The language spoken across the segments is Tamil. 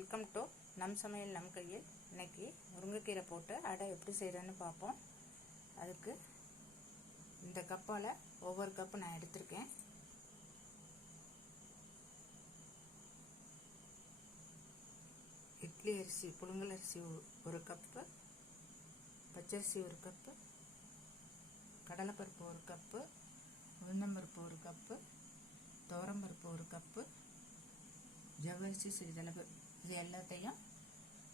வெல்கம் டு நம் சமையல் நம் கையில். இன்னைக்கு முருங்கைக்கீரை போட்டு அடை எப்படி செய்கிறேன்னு பார்ப்போம். அதுக்கு இந்த கப்பால் ஒவ்வொரு கப்பு நான் எடுத்திருக்கேன். இட்லி அரிசி புழுங்கல் அரிசி ஒரு கப்பு, பச்சரிசி ஒரு கப்பு, கடலைப்பருப்பு ஒரு கப்பு, உளுந்தம்பருப்பு ஒரு கப்பு, துவரம்பருப்பு ஒரு கப்பு, ஜவ்வரிசி சிறிதளவு. இது எல்லாத்தையும்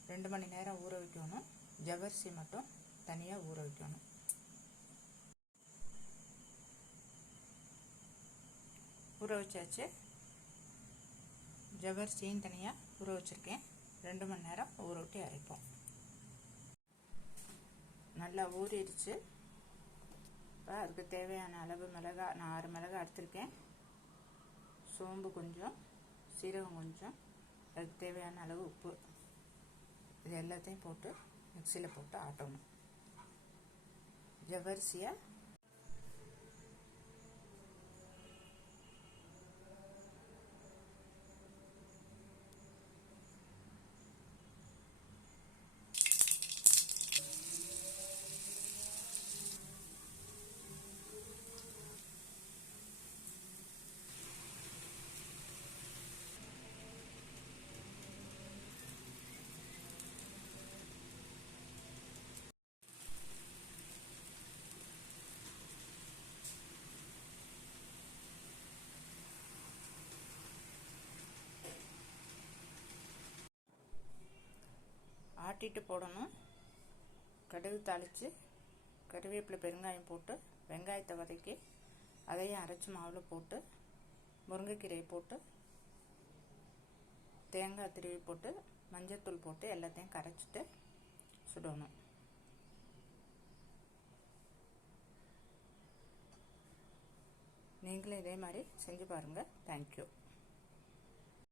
2 மணி நேரம் ஊற வைக்கணும். ஜவ்வரிசி மட்டும் தனியாக ஊற வைக்கணும். ஊற வச்சாச்சு. ஜவ்வரிசியும் தனியாக ஊற வச்சுருக்கேன். 2 மணி நேரம் ஊற விட்டு அரைப்போம். நல்லா ஊறிடுச்சு. இப்போ அதுக்கு தேவையான அளவு மிளகாய், நான் 6 மிளகாய் எடுத்திருக்கேன். சோம்பு கொஞ்சம், சீரகம் கொஞ்சம், அதுக்கு தேவையான அளவு உப்பு, இது எல்லாத்தையும் போட்டு மிக்சியில் போட்டு ஆட்டணும். ஜவ்வரிசியை ஆட்டிட்டு போடணும். கடுகு தாளித்து கருவேப்பிலை பெருங்காயம் போட்டு வெங்காயத்தை வதக்கி அதையும் அரைச்சி மாவில் போட்டு முருங்கைக்கீரையை போட்டு தேங்காய் திருவி போட்டு மஞ்சத்தூள் போட்டு எல்லாத்தையும் கரைச்சிட்டு சுடணும். நீங்களும் இதே மாதிரி செஞ்சு பாருங்கள். தேங்க்யூ.